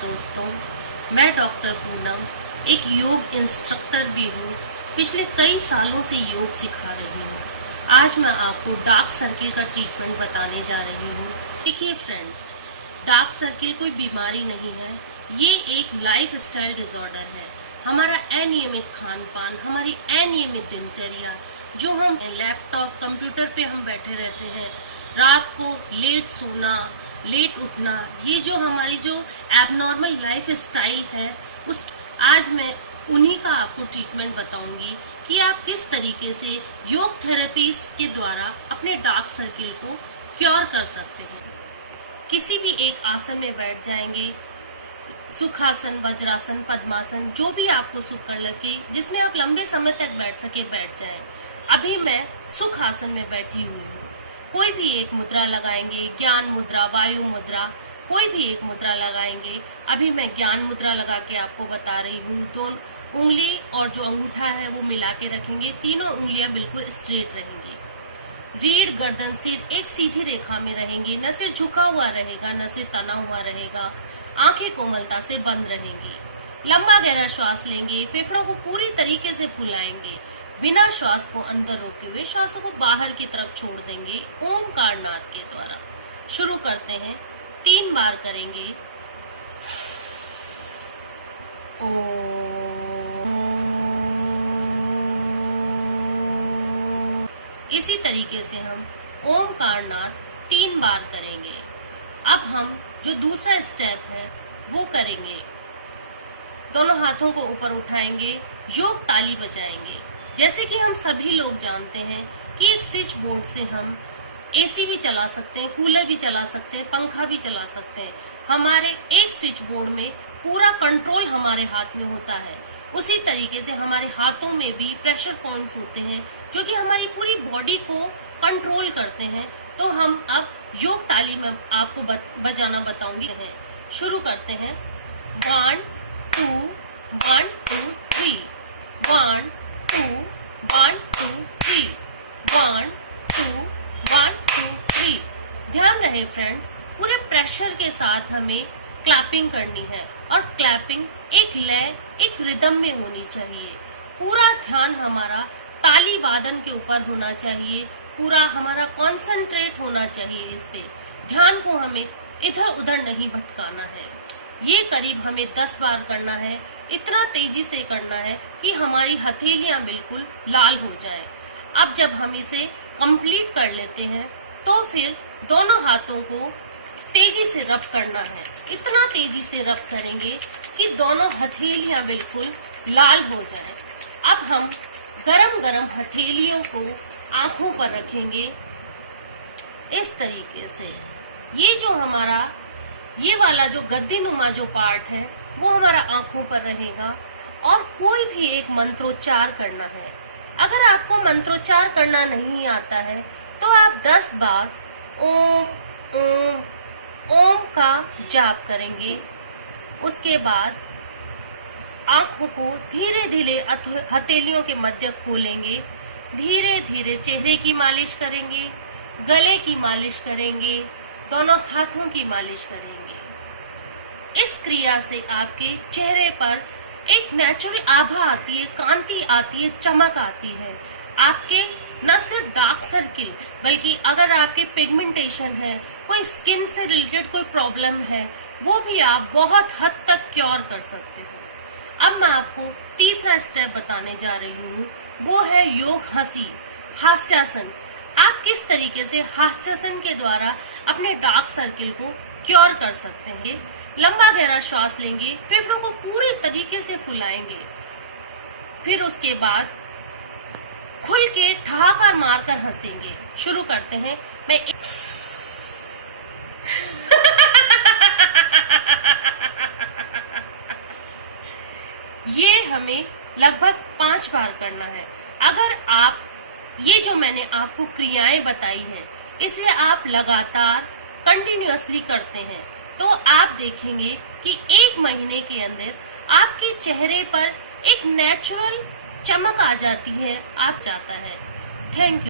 दोस्तों, मैं डॉक्टर पूनम एक योग इंस्ट्रक्टर भी हूँ। पिछले कई सालों से योग सिखा रही हूँ। आज मैं आपको डार्क सर्किल का ट्रीटमेंट बताने जा रही हूँ। देखिए फ्रेंड्स, डार्क सर्किल कोई बीमारी नहीं है, ये एक लाइफ स्टाइल डिसऑर्डर है। हमारा अनियमित खान पान, हमारी अनियमित दिनचर्या, जो हम लैपटॉप कंप्यूटर पे हम बैठे रहते हैं, रात को लेट सोना, लेट उठना, ये जो हमारी जो एबनॉर्मल लाइफ स्टाइल है, उस आज मैं उन्हीं का आपको ट्रीटमेंट बताऊंगी कि आप किस तरीके से योग थेरेपीज के द्वारा अपने डार्क सर्किल को क्योर कर सकते हैं। किसी भी एक आसन में बैठ जाएंगे, सुखासन, वज्रासन, पद्मासन, जो भी आपको सुख कर लगे, जिसमें आप लंबे समय तक बैठ सके बैठ जाएं। अभी मैं सुख आसन में बैठी हुई हूँ। कोई भी एक मुद्रा लगाएंगे, ज्ञान मुद्रा, वायु मुद्रा, कोई भी एक मुद्रा लगाएंगे। अभी मैं ज्ञान मुद्रा लगा के आपको बता रही हूँ। तो उंगली और जो अंगूठा है वो मिला के रखेंगे, तीनों उंगलियां बिल्कुल स्ट्रेट रहेंगी। रीढ़, गर्दन, सिर एक सीधी रेखा में रहेंगे, न सिर झुका हुआ रहेगा, न सिर तना हुआ रहेगा। आंखें कोमलता से बंद रहेंगी। लंबा गहरा श्वास लेंगे, फेफड़ों को पूरी तरीके से फुलाएंगे। बिना श्वास को अंदर रोके हुए श्वासों को बाहर की तरफ छोड़ देंगे ओमकार नाद के द्वारा। शुरू करते हैं, 3 बार करेंगे। इसी तरीके से हम ओमकार नाद 3 बार करेंगे। अब हम जो दूसरा स्टेप है वो करेंगे। दोनों हाथों को ऊपर उठाएंगे, योग ताली बजाएंगे। जैसे कि हम सभी लोग जानते हैं कि एक स्विच बोर्ड से हम एसी भी चला सकते हैं, कूलर भी चला सकते हैं, पंखा भी चला सकते हैं। हमारे एक स्विच बोर्ड में पूरा कंट्रोल हमारे हाथ में होता है। उसी तरीके से हमारे हाथों में भी प्रेशर पॉइंट्स होते हैं जो कि हमारी पूरी बॉडी को कंट्रोल करते हैं। तो हम अब योग ताली में आपको बजाना बताऊंगी। शुरू करते हैं। 1 2 1 2 3 1 2 1 2 3 1 2 1 2 3। ध्यान रहे फ्रेंड्स, पूरे प्रेशर के साथ हमें क्लैपिंग करनी है और क्लैपिंग एक लय, एक रिदम में होनी चाहिए। पूरा ध्यान हमारा ताली वादन के ऊपर होना चाहिए। पूरा हमारा कंसंट्रेट होना चाहिए इस पे। ध्यान को हमें इधर उधर नहीं भटकाना है। ये करीब हमें 10 बार करना है। इतना तेजी से करना है कि हमारी हथेलियां बिल्कुल लाल हो जाएं। अब जब हम इसे कंप्लीट कर लेते हैं तो फिर दोनों हाथों को तेजी से रब करना है। इतना तेजी से रब करेंगे कि दोनों हथेलियां बिल्कुल लाल हो जाएं। अब हम गरम गरम हथेलियों को आंखों पर रखेंगे इस तरीके से। ये जो हमारा ये वाला जो गद्दी नुमा जो पार्ट है वो हमारा आंखों पर रहेगा और कोई भी एक मंत्रोच्चार करना है। अगर आपको मंत्रोच्चार करना नहीं आता है तो आप 10 बार ओम ओम ओम का जाप करेंगे। उसके बाद आंखों को धीरे धीरे हथेलियों के मध्य खोलेंगे। धीरे धीरे चेहरे की मालिश करेंगे, गले की मालिश करेंगे, दोनों हाथों की मालिश करेंगे। इस क्रिया से आपके चेहरे पर एक नेचुरल आभा आती है, कांति आती है, चमक आती है। आपके न सिर्फ डार्क सर्किल बल्कि अगर आपके पिगमेंटेशन है, कोई स्किन से रिलेटेड कोई प्रॉब्लम है, वो भी आप बहुत हद तक क्योर कर सकते हो। अब मैं आपको तीसरा स्टेप बताने जा रही हूँ, वो है योग हंसी, हास्यासन। आप किस तरीके से हास्यासन के द्वारा अपने डार्क सर्किल को क्योर कर सकते हैं। लंबा गहरा श्वास लेंगे, फेफड़ों को पूरी तरीके से फुलाएंगे। फिर उसके बाद खुल के ठहाका मारकर हंसेंगे। शुरू करते हैं। मैं ये हमें लगभग 5 बार करना है। अगर आप ये जो मैंने आपको क्रियाएं बताई हैं इसे आप लगातार कंटिन्यूअसली करते हैं तो आप देखेंगे कि 1 महीने के अंदर आपके चेहरे पर एक नेचुरल चमक आ जाती है, आप जाता है। Thank you.